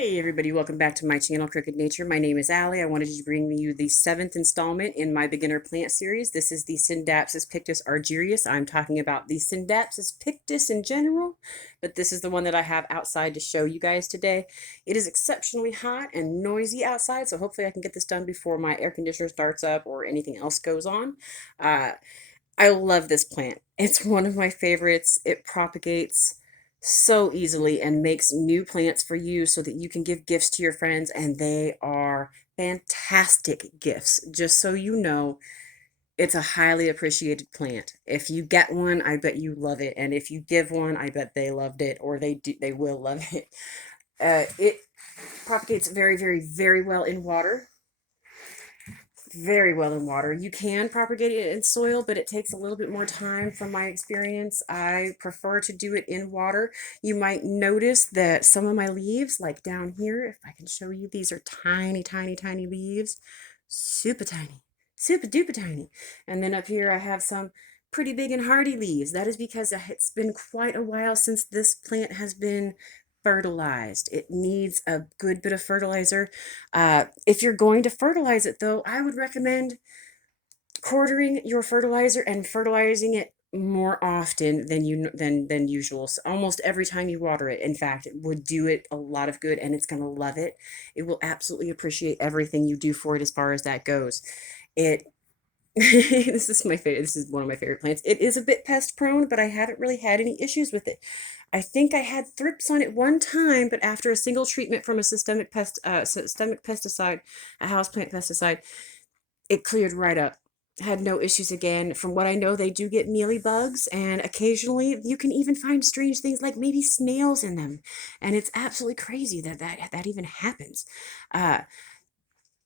Hey everybody, welcome back to my channel, Crooked Nature. My name is Allie. I wanted to bring you the 7th installment in my beginner plant series. This is the Scindapsus Pictus argyrius. I'm talking about the Scindapsus Pictus in general, but this is the one that I have outside to show you guys today. It is exceptionally hot and noisy outside, so hopefully I can get this done before my air conditioner starts up or anything else goes on. I love this plant. It's one of my favorites. It propagates so easily and makes new plants for you so that you can give gifts to your friends, and they are fantastic gifts. Just so you know, it's a highly appreciated plant. If you get one, I bet you love it, and if you give one, I bet they loved it, or they will love it. It propagates very, very, very well in water. Very well in water. You can propagate it in soil, but it takes a little bit more time from my experience. I prefer to do it in water. You might notice that some of my leaves, like down here, if I can show you, these are tiny, tiny, tiny leaves. Super tiny. Super duper tiny. And then up here I have some pretty big and hardy leaves. That is because it's been quite a while since this plant has been fertilized. It needs a good bit of fertilizer. If you're going to fertilize it, though, I would recommend quartering your fertilizer and fertilizing it more often than usual. So almost every time you water it, in fact, it would do it a lot of good, and it's going to love it. It will absolutely appreciate everything you do for it as far as that goes. It this is my favorite. This is one of my favorite plants. It is a bit pest prone, but I haven't really had any issues with it. I think I had thrips on it one time, but after a single treatment from a systemic pesticide, a houseplant pesticide, it cleared right up. Had no issues again. From what I know, they do get mealy bugs, and occasionally you can even find strange things like maybe snails in them. And it's absolutely crazy that even happens. Uh,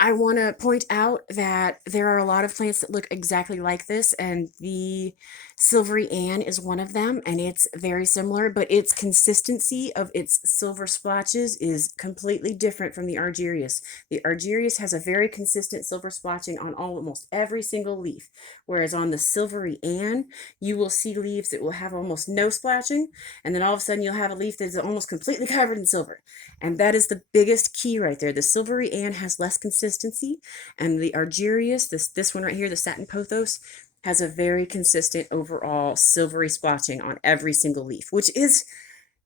I want to point out that there are a lot of plants that look exactly like this, and the Silvery Ann is one of them, and it's very similar, but its consistency of its silver splotches is completely different from the Argyrius. The Argyrius has a very consistent silver splotching on almost every single leaf, whereas on the Silvery Ann, you will see leaves that will have almost no splotching, and then all of a sudden you'll have a leaf that's almost completely covered in silver. And that is the biggest key right there. The Silvery Ann has less consistency, and the Argyrius, this one right here, the Satin Pothos, has a very consistent overall silvery splotching on every single leaf, which is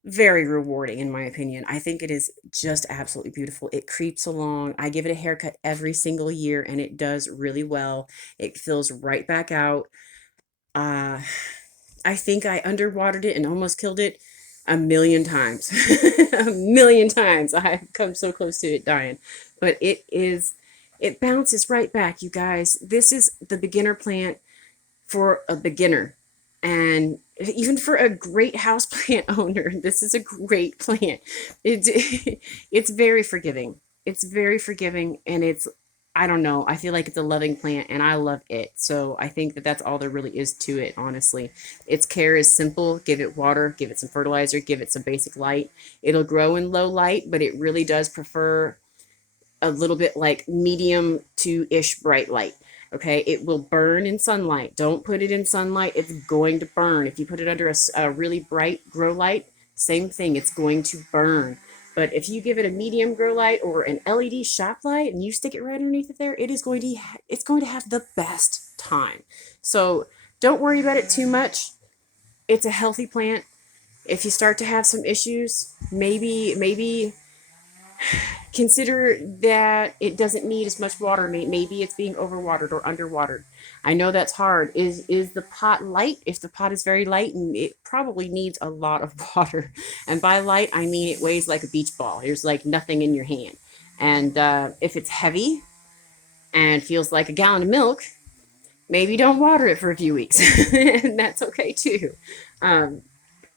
very rewarding in my opinion. I think it is just absolutely beautiful. It creeps along. I give it a haircut every single year, and it does really well. It fills right back out. Uh, I think I underwatered it and almost killed it a million times. A million times. I've come so close to it dying. But it bounces right back, you guys. This is the beginner plant for a beginner. And even for a great houseplant owner, this is a great plant. It's very forgiving. It's very forgiving, and I don't know, I feel like it's a loving plant, and I love it. So I think that that's all there really is to it, honestly. Its care is simple. Give it water, give it some fertilizer, give it some basic light. It'll grow in low light, but it really does prefer a little bit like medium to ish bright light. Okay, it will burn in sunlight. Don't put it in sunlight, it's going to burn. If you put it under a really bright grow light, same thing, it's going to burn. But if you give it a medium grow light or an LED shop light and you stick it right underneath it there, it's going to have the best time. So don't worry about it too much. It's a healthy plant. If you start to have some issues, maybe consider that it doesn't need as much water. Maybe it's being overwatered or underwatered. I know that's hard. Is the pot light? If the pot is very light, and it probably needs a lot of water. And by light, I mean it weighs like a beach ball. There's like nothing in your hand. And if it's heavy and feels like a gallon of milk, maybe don't water it for a few weeks. And that's okay too. Um,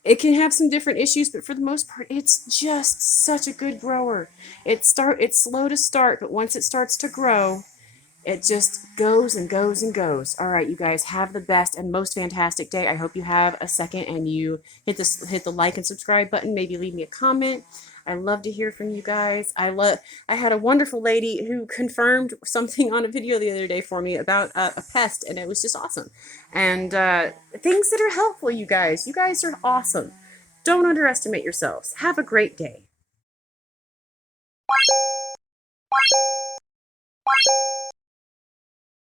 it can have some different issues, but for the most part, it's just such a good grower. It's slow to start, but once it starts to grow, it just goes and goes and goes. All right, you guys, have the best and most fantastic day. I hope you have a second and you hit the like and subscribe button. Maybe leave me a comment. I love to hear from you guys. I had a wonderful lady who confirmed something on a video the other day for me about a pest, and it was just awesome. And things that are helpful, you guys. You guys are awesome. Don't underestimate yourselves. Have a great day.